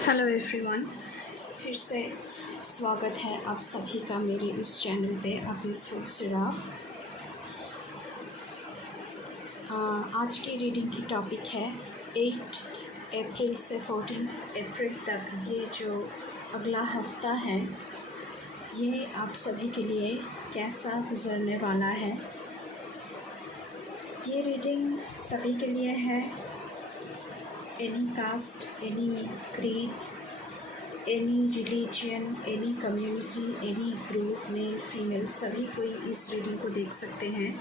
Hello everyone, फिर से स्वागत है आप सभी का मेरे इस चैनल पे पीसफुल सिराफ। आज की रीडिंग की टॉपिक है 8 अप्रैल से 14 अप्रैल तक ये जो अगला हफ्ता है ये आप सभी के लिए कैसा गुजरने वाला है। ये रीडिंग सभी के लिए है। Any caste, any creed, any religion, any community, any group, male female, सभी कोई इस रीडिंग को देख सकते हैं।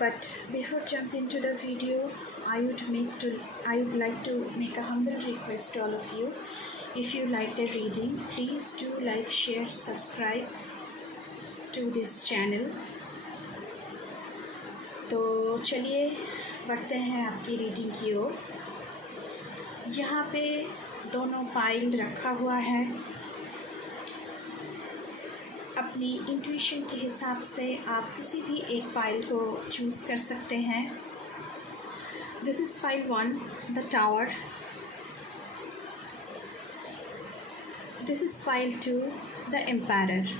But before jump into the video, I would like to make a humble request to all of you. If you like the reading, please do like, share, subscribe to this channel. तो चलिए बढ़ते हैं आपकी reading की ओर। यहाँ पे दोनों pile रखा हुआ है। अपनी इंट्यूशन के हिसाब से आप किसी भी एक पाइल को चूज़ कर सकते हैं। This is pile 1, the tower. This is pile 2, the emperor.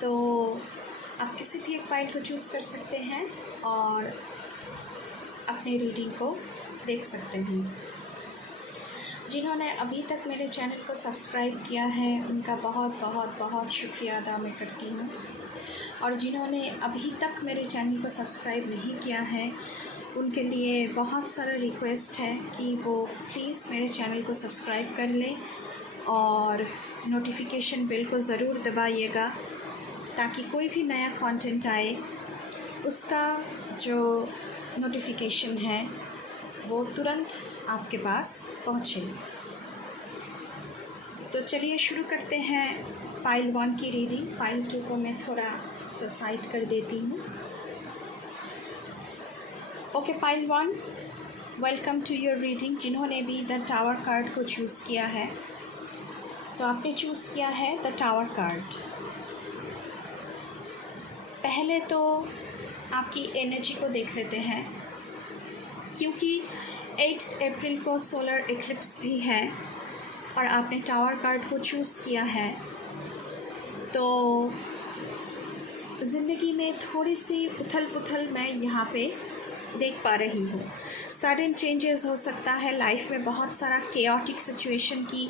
तो आप किसी भी एक पाइल को चूज़ कर सकते हैं और अपनी रीडिंग को देख सकते हैं। जिन्होंने अभी तक मेरे चैनल को सब्सक्राइब किया है उनका बहुत बहुत बहुत शुक्रिया अदा मैं करती हूँ, और जिन्होंने अभी तक मेरे चैनल को सब्सक्राइब नहीं किया है उनके लिए बहुत सारा रिक्वेस्ट है कि वो प्लीज़ मेरे चैनल को सब्सक्राइब कर लें और नोटिफिकेशन बेल को ज़रूर दबाइएगा ताकि कोई भी नया कंटेंट आए उसका जो नोटिफिकेशन है वो तुरंत आपके पास पहुँचे। तो चलिए शुरू करते हैं पाइल 1 की रीडिंग। पाइल 2 को मैं थोड़ा सा साइड कर देती हूँ। Okay, pile 1, welcome to your reading. जिन्होंने भी द टावर कार्ड को चूज़ किया है तो आपने चूज़ किया है द टावर कार्ड। पहले तो आपकी एनर्जी को देख लेते हैं, क्योंकि 8 अप्रैल को सोलर इक्लिप्स भी है और आपने टावर कार्ड को चूज़ किया है, तो ज़िंदगी में थोड़ी सी उथल पुथल मैं यहाँ पे देख पा रही हूँ। सडन चेंजेस हो सकता है लाइफ में, बहुत सारा केओटिक सिचुएशन की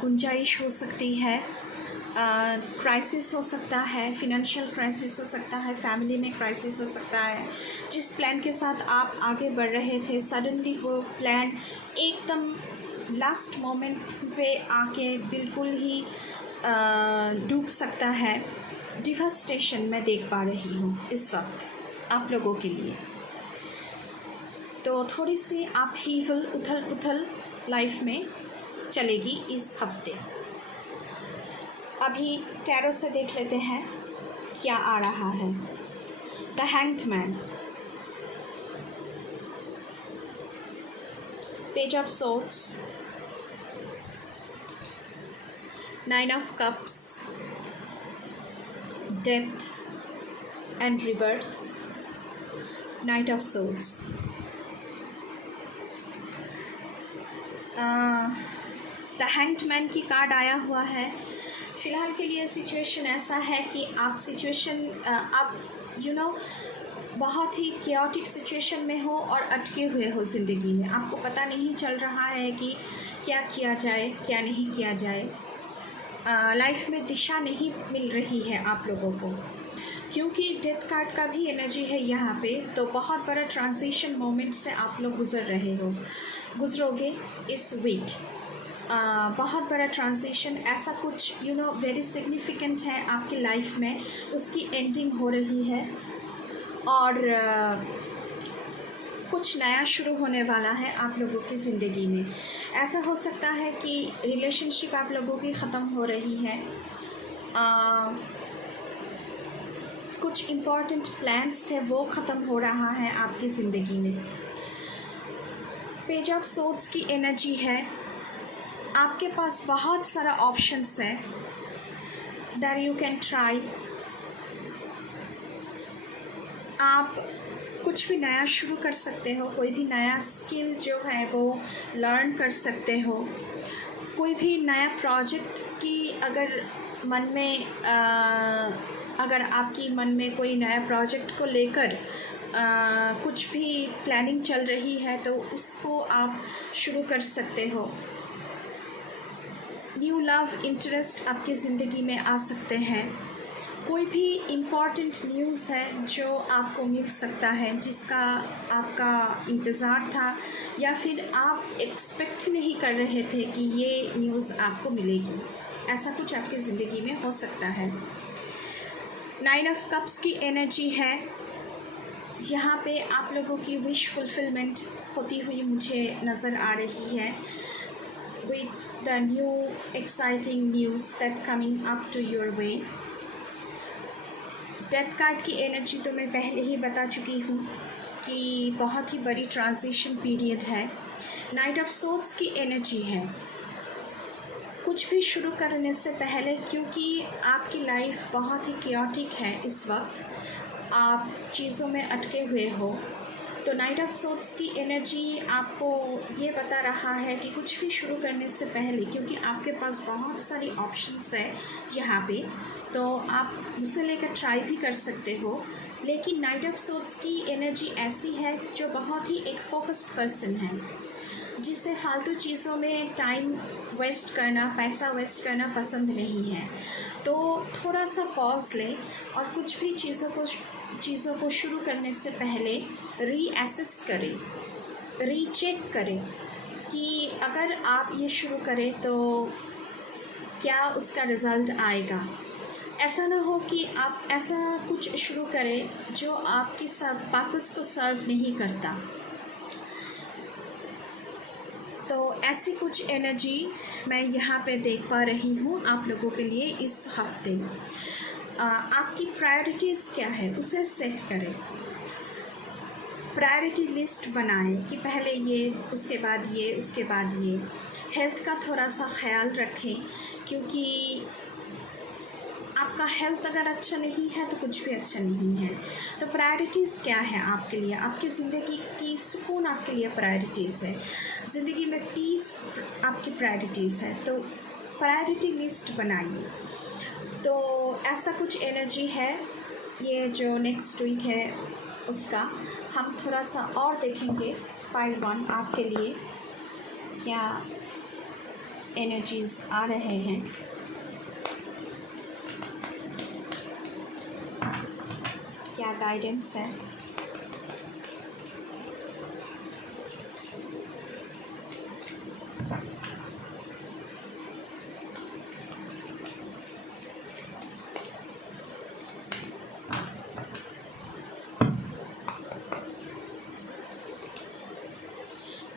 गुंजाइश हो सकती है। क्राइसिस हो सकता है, फिनेंशियल क्राइसिस हो सकता है, फैमिली में क्राइसिस हो सकता है। जिस प्लान के साथ आप आगे बढ़ रहे थे सडनली वो प्लान एकदम लास्ट मोमेंट पे आके बिल्कुल ही डूब सकता है। डिवास्टेशन मैं देख पा रही हूँ इस वक्त आप लोगों के लिए। तो थोड़ी सी आप हीवल उथल पुथल लाइफ में चलेगी इस हफ्ते। अभी टैरो से देख लेते हैं क्या आ रहा है। The hanged man, page of swords, 9 of cups, death and rebirth, night of swords. The hanged man की कार्ड आया हुआ है। फ़िलहाल के लिए सिचुएशन ऐसा है कि आप बहुत ही केओटिक सिचुएशन में हो और अटके हुए हो ज़िंदगी में। आपको पता नहीं चल रहा है कि क्या किया जाए, क्या नहीं किया जाए। लाइफ में दिशा नहीं मिल रही है आप लोगों को, क्योंकि डेथ कार्ड का भी एनर्जी है यहाँ पे। तो बहुत बड़ा ट्रांजिशन मोमेंट से आप लोग गुजरोगे इस वीक। बहुत बड़ा ट्रांजिशन, ऐसा कुछ वेरी सिग्निफिकेंट है आपकी लाइफ में, उसकी एंडिंग हो रही है और कुछ नया शुरू होने वाला है आप लोगों की ज़िंदगी में। ऐसा हो सकता है कि रिलेशनशिप आप लोगों की ख़त्म हो रही है, कुछ इम्पॉर्टेंट प्लान्स थे वो ख़त्म हो रहा है आपकी ज़िंदगी में। पेज ऑफ सोर्ड्स की एनर्जी है। आपके पास बहुत सारा ऑप्शंस है दैट यू कैन ट्राई। आप कुछ भी नया शुरू कर सकते हो, कोई भी नया स्किल जो है वो लर्न कर सकते हो, कोई भी नया प्रोजेक्ट की अगर मन में अगर आपकी मन में कोई नया प्रोजेक्ट को लेकर कुछ भी प्लानिंग चल रही है तो उसको आप शुरू कर सकते हो। न्यू लव इंटरेस्ट आपकी ज़िंदगी में आ सकते हैं। कोई भी इम्पॉर्टेंट न्यूज़ है जो आपको मिल सकता है, जिसका आपका इंतज़ार था या फिर आप एक्सपेक्ट नहीं कर रहे थे कि ये न्यूज़ आपको मिलेगी, ऐसा कुछ आपकी ज़िंदगी में हो सकता है। 9 ऑफ कप्स की एनर्जी है, यहाँ पे आप लोगों की विश फुलफिलमेंट होती हुई मुझे नज़र आ रही है with the new exciting news that coming up to your way. Death card की एनर्जी तो मैं पहले ही बता चुकी हूँ कि बहुत ही बड़ी ट्रांजिशन पीरियड है। नाइट ऑफ सोर्ड्स की एनर्जी है, कुछ भी शुरू करने से पहले, क्योंकि आपकी लाइफ बहुत ही क्योटिक है इस वक्त, आप चीज़ों में अटके हुए हो, तो नाइट ऑफ सोर्ड्स की एनर्जी आपको ये बता रहा है कि कुछ भी शुरू करने से पहले, क्योंकि आपके पास बहुत सारी ऑप्शंस है यहाँ पे, तो आप उसे लेकर ट्राई भी कर सकते हो। लेकिन नाइट ऑफ सोर्ड्स की एनर्जी ऐसी है जो बहुत ही एक फोकस्ड पर्सन है, जिसे फालतू चीज़ों में टाइम वेस्ट करना, पैसा वेस्ट करना पसंद नहीं है। तो थोड़ा सा पॉज लें और कुछ भी चीज़ों को शुरू करने से पहले रीअसेस करें, रीचेक करें कि अगर आप ये शुरू करें तो क्या उसका रिज़ल्ट आएगा। ऐसा ना हो कि आप ऐसा कुछ शुरू करें जो आपकी पर्पस को सर्व नहीं करता। तो ऐसी कुछ एनर्जी मैं यहाँ पे देख पा रही हूँ आप लोगों के लिए इस हफ्ते। आपकी प्रायोरिटीज़ क्या है उसे सेट करें, प्रायोरिटी लिस्ट बनाएं कि पहले ये, उसके बाद ये, उसके बाद ये। हेल्थ का थोड़ा सा ख्याल रखें, क्योंकि आपका हेल्थ अगर अच्छा नहीं है तो कुछ भी अच्छा नहीं है। तो प्रायोरिटीज़ क्या है आपके लिए, आपकी ज़िंदगी की सुकून आपके लिए प्रायोरिटीज़ है, ज़िंदगी में पीस आपकी प्रायोरिटीज़ है, तो प्रायोरिटी लिस्ट बनाइए। तो ऐसा कुछ एनर्जी है ये जो नेक्स्ट वीक है उसका। हम थोड़ा सा और देखेंगे पाइल 1 आपके लिए क्या एनर्जीज़ आ रहे हैं। क्या गाइडेंस है।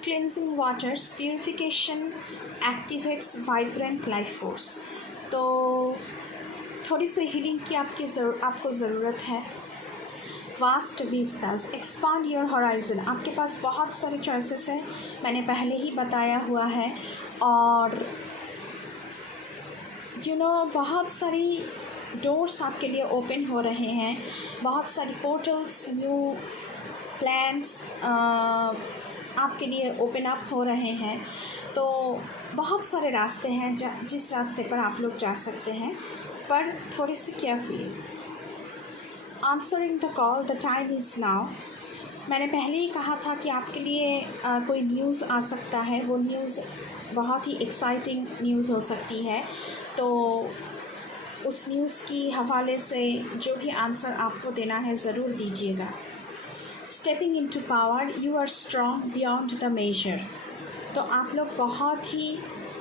Cleansing waters purification activates vibrant life force. तो थोड़ी सी हीलिंग की आपको ज़रूरत है। Vast Vistas expand your horizon, आपके पास बहुत सारे चॉइसेस हैं, मैंने पहले ही बताया हुआ है। और बहुत सारी डोर्स आपके लिए ओपन हो रहे हैं, बहुत सारी पोर्टल्स, न्यू प्लान्स आपके लिए ओपन अप हो रहे हैं। तो बहुत सारे रास्ते हैं जिस रास्ते पर आप लोग जा सकते हैं, पर थोड़ी see carefully. Answering the call, the time is now. मैंने पहले ही कहा था कि आपके लिए कोई न्यूज़ आ सकता है, वो न्यूज़ बहुत ही एक्साइटिंग न्यूज़ हो सकती है। तो उस न्यूज़ की हवाले से जो भी आंसर आपको देना है ज़रूर दीजिएगा। Stepping into power, you are strong beyond the measure. तो आप लोग बहुत ही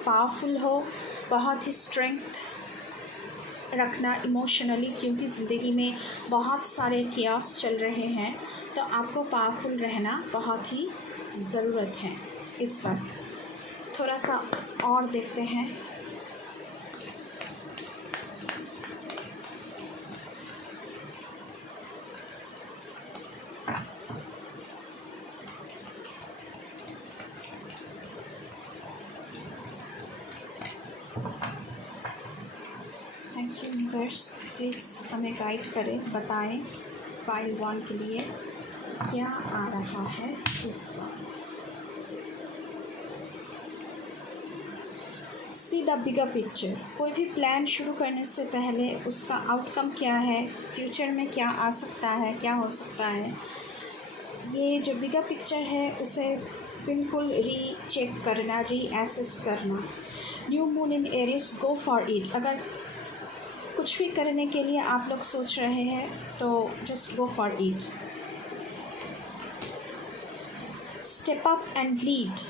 पावरफुल हो, बहुत ही स्ट्रेंथ रखना इमोशनली, क्योंकि ज़िंदगी में बहुत सारे कियास चल रहे हैं, तो आपको पावरफुल रहना बहुत ही ज़रूरत है इस वक्त। थोड़ा सा और देखते हैं। थैंक यू यूनिवर्स, प्लीज़ हमें गाइड करें, बताएं पाइल 1 के लिए क्या आ रहा है इस वक्त। See the bigger picture. कोई भी प्लान शुरू करने से पहले उसका आउटकम क्या है, फ्यूचर में क्या आ सकता है, क्या हो सकता है, ये जो बिगर पिक्चर है उसे बिल्कुल रीचेक करना, रीएसेस करना। New moon in Aries, go for it. अगर कुछ भी करने के लिए आप लोग सोच रहे हैं तो just go for it. Step up and lead.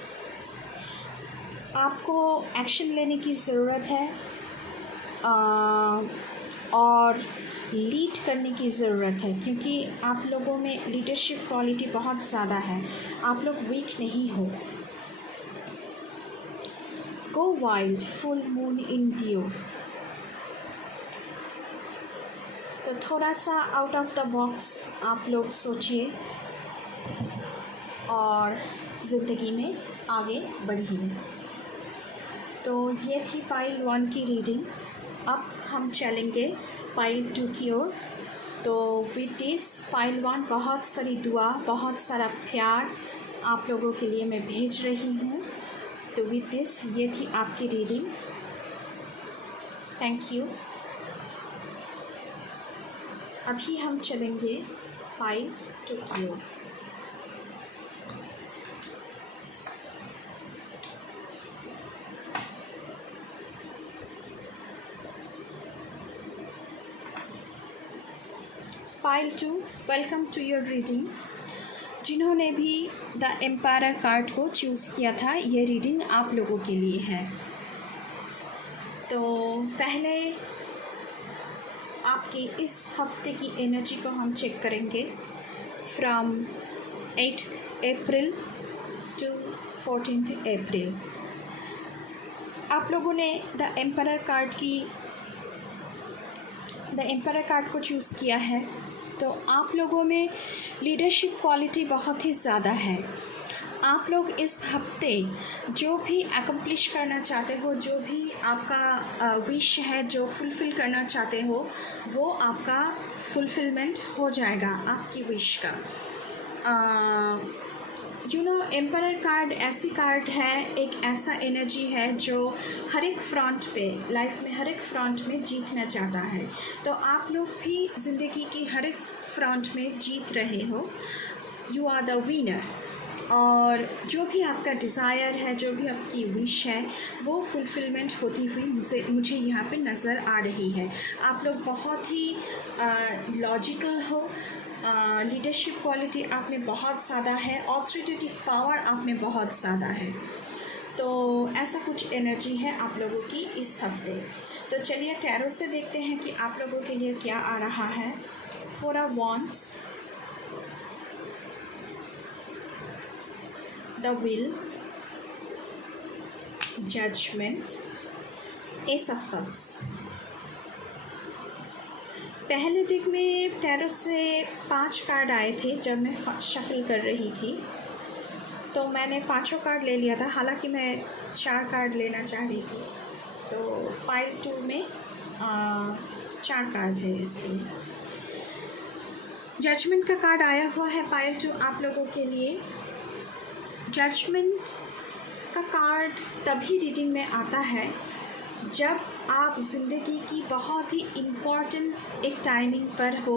आपको एक्शन लेने की ज़रूरत है और लीड करने की ज़रूरत है, क्योंकि आप लोगों में लीडरशिप क्वालिटी बहुत ज़्यादा है, आप लोग वीक नहीं हो। गो वाइल्ड, फुल मून इन लियो। तो थोड़ा सा आउट ऑफ द बॉक्स आप लोग सोचिए और ज़िंदगी में आगे बढ़िए। तो ये थी पाइल 1 की रीडिंग। अब हम चलेंगे पाइल 2 की ओर। तो विद दिस पाइल 1 बहुत सारी दुआ, बहुत सारा प्यार आप लोगों के लिए मैं भेज रही हूँ। तो विद दिस ये थी आपकी रीडिंग। Thank you. अभी हम चलेंगे पाइल 2 की ओर। Pile 2, welcome to your reading. जिन्होंने भी द एम्पायर कार्ड को चूज़ किया था, ये रीडिंग आप लोगों के लिए है। तो पहले आपकी इस हफ्ते की एनर्जी को हम चेक करेंगे फ्रॉम 8 अप्रैल टू 14 अप्रैल। आप लोगों ने द एम्पायर कार्ड को चूज़ किया है, तो आप लोगों में लीडरशिप क्वालिटी बहुत ही ज़्यादा है। आप लोग इस हफ्ते जो भी एकम्प्लिश करना चाहते हो, जो भी आपका विश है, जो फुलफ़िल करना चाहते हो, वो आपका फुलफ़िलमेंट हो जाएगा आपकी विश का। एम्पायर कार्ड ऐसी कार्ड है, एक ऐसा एनर्जी है जो हर एक फ्रंट पे, लाइफ में हर एक फ्रंट में जीतना चाहता है। तो आप लोग भी ज़िंदगी की हर एक फ्रंट में जीत रहे हो। You are the winner. और जो भी आपका डिज़ायर है, जो भी आपकी विश है, वो फुलफ़िलमेंट होती हुई मुझे यहाँ पे नज़र आ रही है। आप लोग बहुत ही लॉजिकल हो। लीडरशिप क्वालिटी आप में बहुत ज़्यादा है, ऑथोरिटेटिव पावर आप में बहुत ज़्यादा है। तो ऐसा कुछ एनर्जी है आप लोगों की इस हफ्ते। तो चलिए टैरो से देखते हैं कि आप लोगों के लिए क्या आ रहा है। 4 of wands, the will, judgment, ace of cups. पहले डेक में टैरो से 5 कार्ड आए थे जब मैं शफल कर रही थी, तो मैंने 5 कार्ड ले लिया था। हालांकि मैं 4 कार्ड लेना चाह रही थी, तो पाइल 2 में 4 कार्ड है, इसलिए जजमेंट का कार्ड आया हुआ है पाइल 2 आप लोगों के लिए। जजमेंट का कार्ड तभी रीडिंग में आता है जब आप ज़िंदगी की बहुत ही इम्पॉर्टेंट एक टाइमिंग पर हो,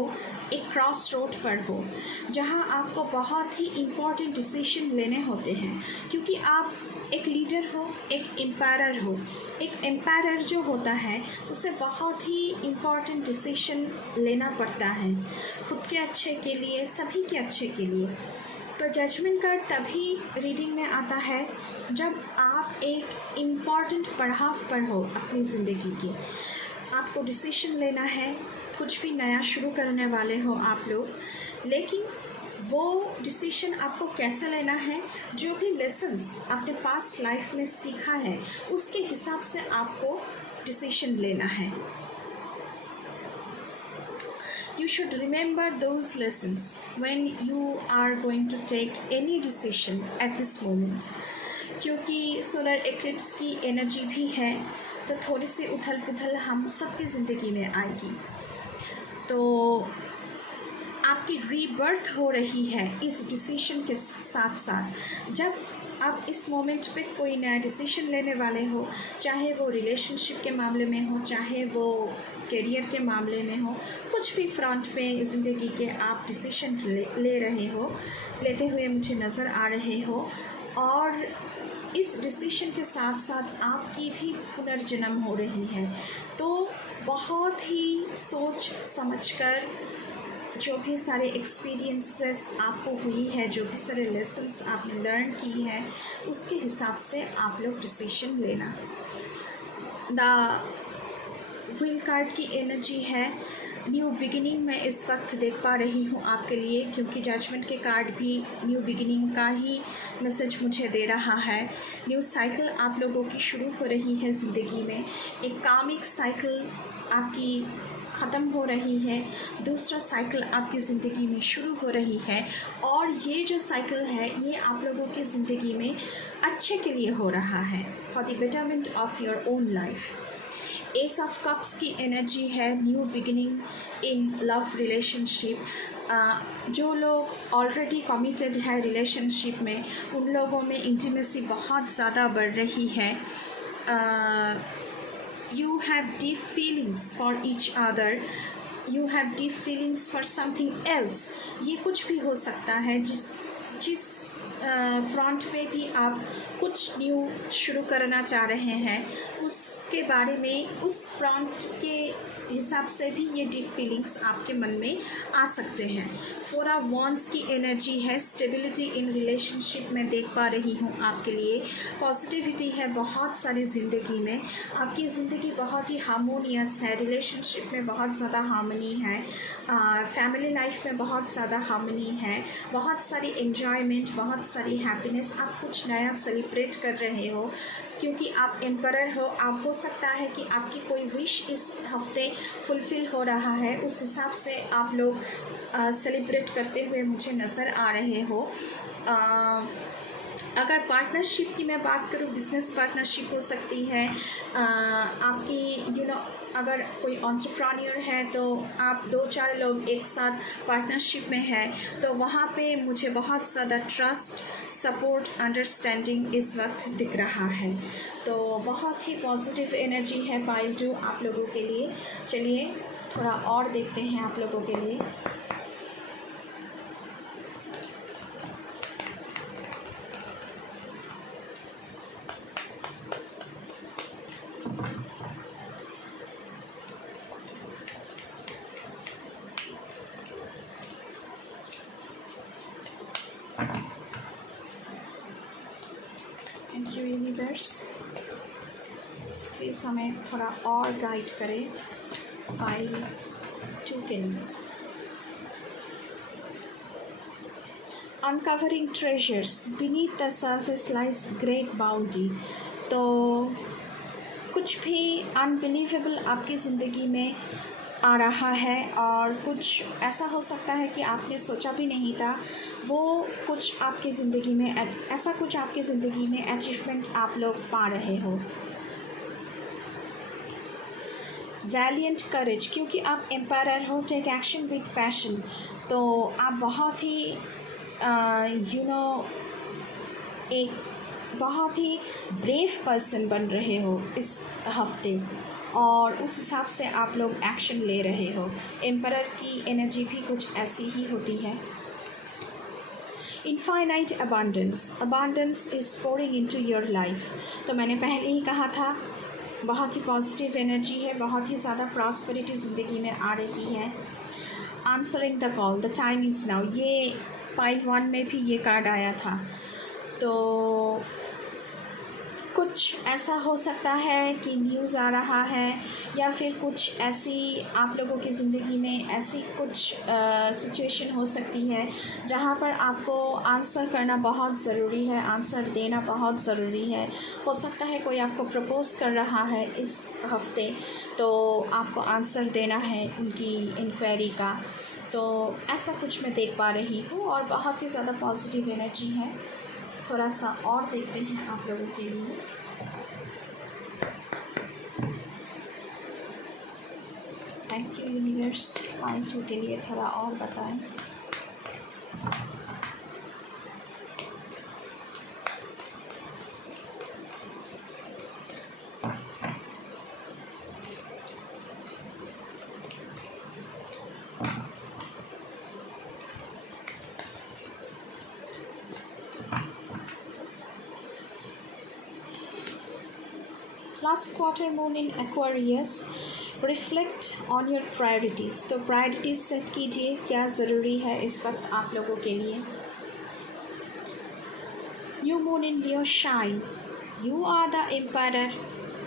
एक क्रॉस रोड पर हो, जहां आपको बहुत ही इम्पॉर्टेंट डिसीजन लेने होते हैं। क्योंकि आप एक लीडर हो, एक एम्पायर हो। एक एम्पायर जो होता है उसे बहुत ही इम्पॉर्टेंट डिसीजन लेना पड़ता है, खुद के अच्छे के लिए, सभी के अच्छे के लिए। तो जजमेंट कार्ड तभी रीडिंग में आता है जब आप एक इम्पॉर्टेंट पड़ाव पर हो अपनी ज़िंदगी की। आपको डिसीजन लेना है, कुछ भी नया शुरू करने वाले हो आप लोग, लेकिन वो डिसीजन आपको कैसे लेना है, जो भी लेसन्स आपने पास्ट लाइफ में सीखा है उसके हिसाब से आपको डिसीजन लेना है। You should remember those lessons when you are going to take any decision at this moment. क्योंकि सोलर एक्लिप्स की एनर्जी भी है, तो थोड़ी सी उथल पुथल हम सबकी ज़िंदगी में आएगी। तो आपकी रीबर्थ हो रही है इस डिसीशन के साथ साथ। जब आप इस मोमेंट पे कोई नया डिसीशन लेने वाले हो, चाहे वो रिलेशनशिप के मामले में हो, चाहे वो करियर के मामले में हो, कुछ भी फ्रंट पे ज़िंदगी के आप डिसीशन ले रहे हो, लेते हुए मुझे नज़र आ रहे हो। और इस डिसीशन के साथ साथ आपकी भी पुनर्जन्म हो रही है। तो बहुत ही सोच समझकर जो भी सारे एक्सपीरियंसेस आपको हुई है, जो भी सारे लेसन्स आपने लर्न की है, उसके हिसाब से आप लोग डिसीजन लेना। द व्हील कार्ड की एनर्जी है न्यू बिगिनिंग। मैं इस वक्त देख पा रही हूँ आपके लिए, क्योंकि जजमेंट के कार्ड भी न्यू बिगिनिंग का ही मैसेज मुझे दे रहा है। न्यू साइकिल आप लोगों की शुरू हो रही है ज़िंदगी में। एक कामिक साइकिल आपकी ख़त्म हो रही है, दूसरा साइकिल आपकी ज़िंदगी में शुरू हो रही है। और ये जो साइकिल है ये आप लोगों की ज़िंदगी में अच्छे के लिए हो रहा है, for the betterment of your own life. S of cups की एनर्जी है new beginning in love relationship. जो लोग ऑलरेडी कमिटेड है रिलेशनशिप में, उन लोगों में इंटीमेसी बहुत ज़्यादा बढ़ रही है। You have deep feelings for each other. You have deep feelings for something else. ये कुछ भी हो सकता है जिस फ्रंट पे भी आप कुछ न्यू शुरू करना चाह रहे हैं, उसके बारे में, उस फ्रंट के हिसाब से भी ये डीप फीलिंग्स आपके मन में आ सकते हैं। 4 ऑफ वॉन्ड्स की एनर्जी है स्टेबिलिटी इन रिलेशनशिप में देख पा रही हूँ आपके लिए। पॉजिटिविटी है बहुत सारी ज़िंदगी में, आपकी ज़िंदगी बहुत ही हार्मोनियस है, रिलेशनशिप में बहुत ज़्यादा हार्मनी है, फैमिली लाइफ में बहुत ज़्यादा हार्मनी है, बहुत सारी एन्जॉयमेंट, बहुत सारी हैप्पीनेस। आप कुछ नया सेलिब्रेट कर रहे हो क्योंकि आप एम्परर हो। आप हो सकता है कि आपकी कोई विश इस हफ्ते फुलफ़िल हो रहा है, उस हिसाब से आप लोग सेलिब्रेट करते हुए मुझे नज़र आ रहे हो। अगर पार्टनरशिप की मैं बात करूँ, बिज़नेस पार्टनरशिप हो सकती है आपकी, अगर कोई एंटरप्रेन्योर है तो आप 2-4 लोग एक साथ पार्टनरशिप में है, तो वहाँ पे मुझे बहुत ज़्यादा ट्रस्ट, सपोर्ट, अंडरस्टैंडिंग इस वक्त दिख रहा है। तो बहुत ही पॉजिटिव एनर्जी है पाइल 2 आप लोगों के लिए। चलिए थोड़ा और देखते हैं आप लोगों के लिए। थैंक यू यूनिवर्स, प्लीज़ हमें थोड़ा और गाइड करें पाइल 2 के लिए। Uncovering treasures beneath the surface lies great bounty. तो कुछ भी अनबिलीवेबल आपकी ज़िंदगी में आ रहा है और कुछ ऐसा हो सकता है कि आपने सोचा भी नहीं था, वो कुछ आपकी ज़िंदगी में ऐसा कुछ आपकी ज़िंदगी में अचीवमेंट आप लोग पा रहे हो। वैलिएंट करेज, क्योंकि आप एम्पायर हो, टेक एक्शन विथ पैशन। तो आप बहुत ही एक बहुत ही ब्रेव पर्सन बन रहे हो इस हफ्ते, और उस हिसाब से आप लोग एक्शन ले रहे हो। एम्परर की एनर्जी भी कुछ ऐसी ही होती है। Infinite abundance is pouring into your life. तो मैंने पहले ही कहा था, बहुत ही पॉजिटिव एनर्जी है, बहुत ही ज़्यादा प्रॉस्पेरिटी ज़िंदगी में आ रही है। Answering the call, the time is now, ये पाइल 1 में भी ये कार्ड आया था। तो कुछ ऐसा हो सकता है कि न्यूज़ आ रहा है, या फिर कुछ ऐसी आप लोगों की ज़िंदगी में ऐसी कुछ सिचुएशन हो सकती है जहाँ पर आपको आंसर करना बहुत ज़रूरी है, आंसर देना बहुत ज़रूरी है। हो सकता है कोई आपको प्रपोज़ कर रहा है इस हफ्ते, तो आपको आंसर देना है उनकी इंक्वायरी का। तो ऐसा कुछ मैं देख पा रही हूँ, और बहुत ही ज़्यादा पॉजिटिव एनर्जी है। थोड़ा सा और देखते हैं आप लोगों के लिए। Thank you universe. Universe pile 2 के लिए थोड़ा और बताएं। Last quarter moon in Aquarius, reflect on your priorities. तो प्रायोरिटीज़ सेट कीजिए, क्या ज़रूरी है इस वक्त आप लोगों के लिए। New moon in Leo, shine, you are the empire,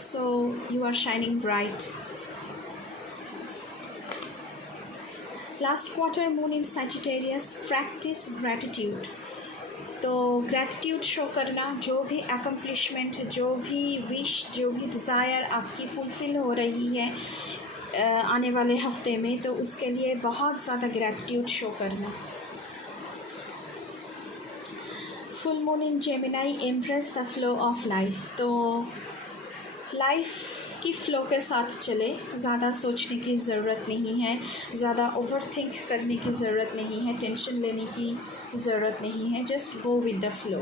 so you are shining bright. Last quarter moon in Sagittarius, practice gratitude. तो ग्रैटिट्यूड शो करना, जो भी अकम्प्लिशमेंट, जो भी विश, जो भी डिज़ायर आपकी फुलफ़िल हो रही है आने वाले हफ्ते में, तो उसके लिए बहुत ज़्यादा ग्रैटिट्यूड शो करना। Full moon in Gemini, empress the flow of life. तो लाइफ की फ़्लो के साथ चले, ज़्यादा सोचने की ज़रूरत नहीं है, ज़्यादा ओवर थिंक करने की ज़रूरत नहीं है, टेंशन लेने की ज़रूरत नहीं है। Just go with the flow.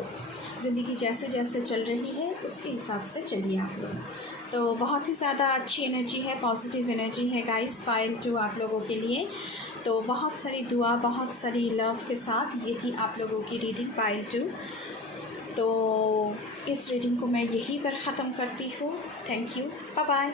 ज़िंदगी जैसे जैसे चल रही है उसके हिसाब से चलिए आप लोग। तो बहुत ही ज़्यादा अच्छी एनर्जी है, पॉजिटिव एनर्जी है गाइस पाइल 2 आप लोगों के लिए। तो बहुत सारी दुआ, बहुत सारी लव के साथ ये थी आप लोगों की रीडिंग पाइल 2। तो इस रीडिंग को मैं यहीं पर ख़त्म करती हूँ। Thank you, bye bye.